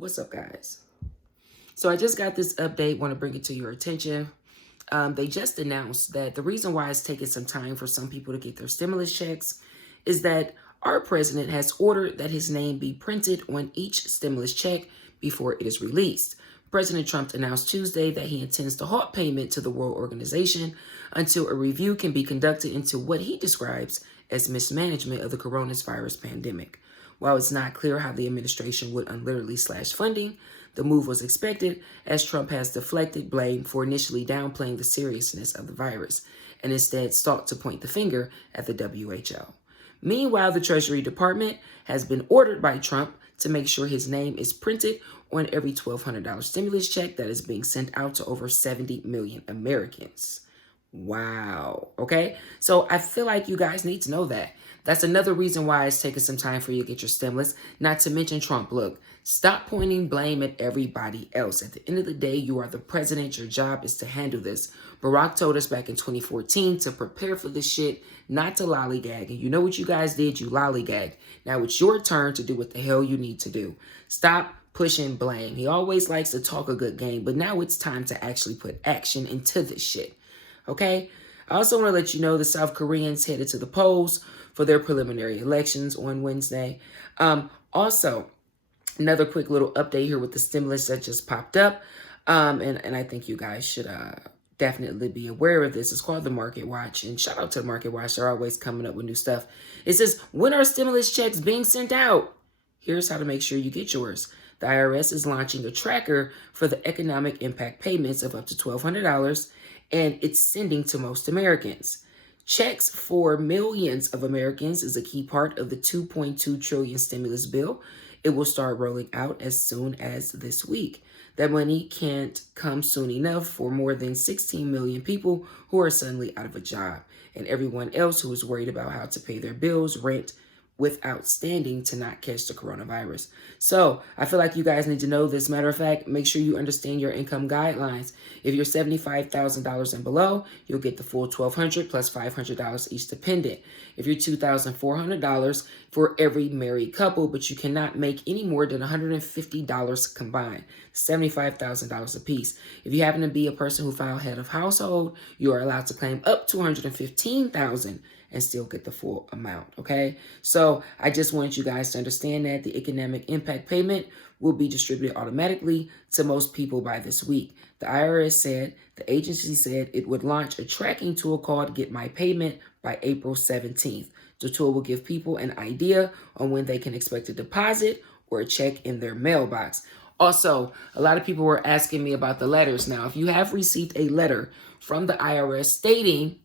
What's up, guys? So I just got this update, want to bring it to your attention. They just announced that the reason why it's taking some time for some people to get their stimulus checks is that our president has ordered that his name be printed on each stimulus check before it is released. President Trump announced Tuesday that he intends to halt payment to the World Organization until a review can be conducted into what he describes as mismanagement of the coronavirus pandemic. While it's not clear how the administration would unilaterally slash funding, the move was expected as Trump has deflected blame for initially downplaying the seriousness of the virus and instead sought to point the finger at the WHO. Meanwhile, the Treasury Department has been ordered by Trump to make sure his name is printed on every $1,200 stimulus check that is being sent out to over 70 million Americans. Wow. Okay. So I feel like you guys need to know that. That's another reason why it's taking some time for you to get your stimulus. Not to mention Trump. Look, stop pointing blame at everybody else. At the end of the day, you are the president. Your job is to handle this. Barack told us back in 2014 to prepare for this shit, not to lollygag. And you know what you guys did? You lollygagged. Now it's your turn to do what the hell you need to do. Stop pushing blame. He always likes to talk a good game, but now it's time to actually put action into this shit. Okay? I also want to let you know the South Koreans headed to the polls for their preliminary elections on Wednesday. Also, another quick little update here with the stimulus that just popped up. And I think you guys should definitely be aware of this. It's called the Market Watch. And shout out to the Market Watch. They're always coming up with new stuff. It says, when are stimulus checks being sent out? Here's how to make sure you get yours. The IRS is launching a tracker for the economic impact payments of up to $1,200, and it's sending to most Americans. Checks for millions of Americans is a key part of the $2.2 trillion stimulus bill. It will start rolling out as soon as this week. That money can't come soon enough for more than 16 million people who are suddenly out of a job, and everyone else who is worried about how to pay their bills, rent, without standing to not catch the coronavirus. So I feel like you guys need to know this. Matter of fact, make sure you understand your income guidelines. If you're $75,000 and below, you'll get the full $1,200 plus $500 each dependent. If you're $2,400 for every married couple, but you cannot make any more than $150 combined, $75,000 apiece. If you happen to be a person who filed head of household, you are allowed to claim up to $115,000 and still get the full amount, okay? So I just want you guys to understand that the economic impact payment will be distributed automatically to most people by this week. The IRS said, the agency said it would launch a tracking tool called Get My Payment by April 17th. The tool will give people an idea on when they can expect a deposit or a check in their mailbox. Also, a lot of people were asking me about the letters. Now, if you have received a letter from the IRS stating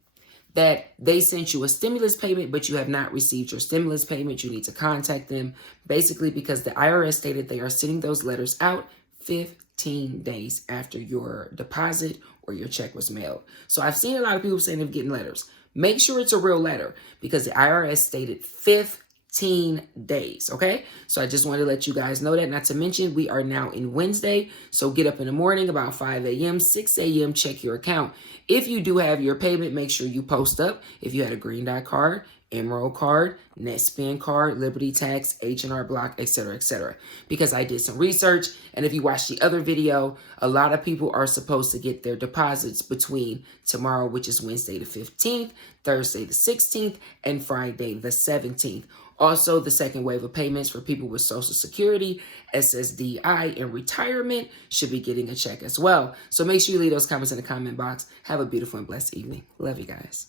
that they sent you a stimulus payment, but you have not received your stimulus payment, you need to contact them. Basically, because the IRS stated they are sending those letters out 15 days after your deposit or your check was mailed. So I've seen a lot of people saying they're getting letters. Make sure it's a real letter because the IRS stated 15 days, okay? So I just wanted to let you guys know that. Not to mention, we are now in Wednesday, so get up in the morning about 5 a.m., 6 a.m., check your account. If you do have your payment, make sure you post up. If you had a Green Dot card, Emerald card, NetSpend card, Liberty Tax, H&R Block, etc., etc. Because I did some research, and if you watch the other video, a lot of people are supposed to get their deposits between tomorrow, which is Wednesday the 15th, Thursday the 16th, and Friday the 17th. Also, the second wave of payments for people with Social Security, SSDI, and retirement should be getting a check as well. So make sure you leave those comments in the comment box. Have a beautiful and blessed evening. Love you guys.